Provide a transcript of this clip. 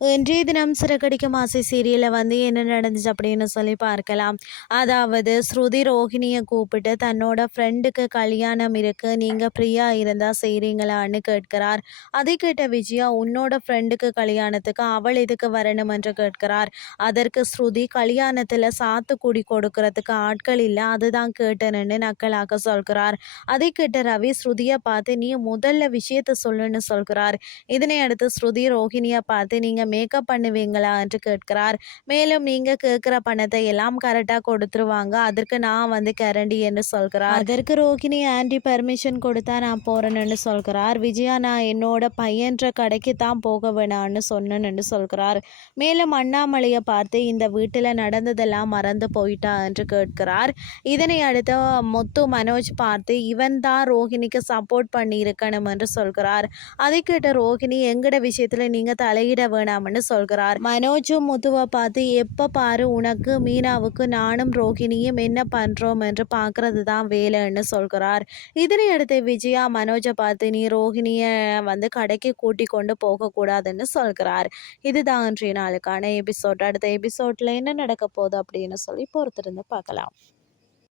இன்றைய தினம் சிறகடிக்கும் ஆசை சீரியலில் வந்து என்ன நடந்துச்சு அப்படின்னு சொல்லி பார்க்கலாம். அதாவது ஸ்ருதி ரோஹிணியை கூப்பிட்டு தன்னோட ஃப்ரெண்டுக்கு கல்யாணம் இருக்கு நீங்கள் ஃப்ரீயாக இருந்தால் செய்கிறீங்களான்னு கேட்கிறார். அதை கேட்ட விஜயா உன்னோட ஃப்ரெண்டுக்கு கல்யாணத்துக்கு அவள் எதுக்கு வரணும்? என்று கேட்கிறார். அதற்கு ஸ்ருதி கல்யாணத்தில் சாத்துக்குடி கொடுக்கறதுக்கு ஆட்கள் இல்லை அதுதான் கேட்டேன்னு நக்கலாக சொல்கிறார். அதை கேட்ட ரவி ஸ்ருதியை பார்த்து நீ முதல்ல விஷயத்தை சொல்லுன்னு சொல்கிறார். இதனை அடுத்து ஸ்ருதி ரோஹிணியை பார்த்து நீங்கள் மேக்கப் பண்ணுவீங்களா என்று கேட்கிறார். மேலும் நீங்க கேட்குற பணத்தை எல்லாம் கரெக்டாக கொடுத்துருவாங்க. அதற்கு நான் வந்து கேரண்டி என்று சொல்கிறார். அதற்கு ரோகிணி ஆன்டி பர்மிஷன் கொடுத்தா நான் போறேன்னு சொல்கிறார். விஜயா நான் என்னோட பையன்ற கடைக்கு தான் போக வேணான்னு சொன்னேன்னு சொல்கிறார். மேலும் அண்ணாமலையை பார்த்து இந்த வீட்டில் நடந்ததெல்லாம் மறந்து போயிட்டா என்று கேட்கிறார். இதனை அடுத்து முத்து மனோஜ் பார்த்து இவன் தான் ரோஹிணிக்கு சப்போர்ட் பண்ணி இருக்கணும் என்று சொல்கிறார். அதை கேட்ட ரோஹிணி எங்கட விஷயத்துல நீங்க தலையிட வேணாம்? வேண்டாம்னு சொல்கிறார். மனோஜும் முத்துவை பார்த்து எப்ப பாரு உனக்கு மீனாவுக்கு நானும் ரோஹிணியும் என்ன பண்றோம் என்று பார்க்கறது தான் வேலைன்னு சொல்கிறார். இதனை அடுத்து விஜயா மனோஜை பார்த்து நீ ரோஹிணிய வந்து கடைக்கு கூட்டி கொண்டு போகக்கூடாதுன்னு சொல்கிறார். இதுதான் இன்றைய நாளுக்கான எபிசோட். அடுத்த எபிசோட்ல என்ன நடக்க போகுது அப்படின்னு சொல்லி பொறுத்திருந்து பார்க்கலாம்.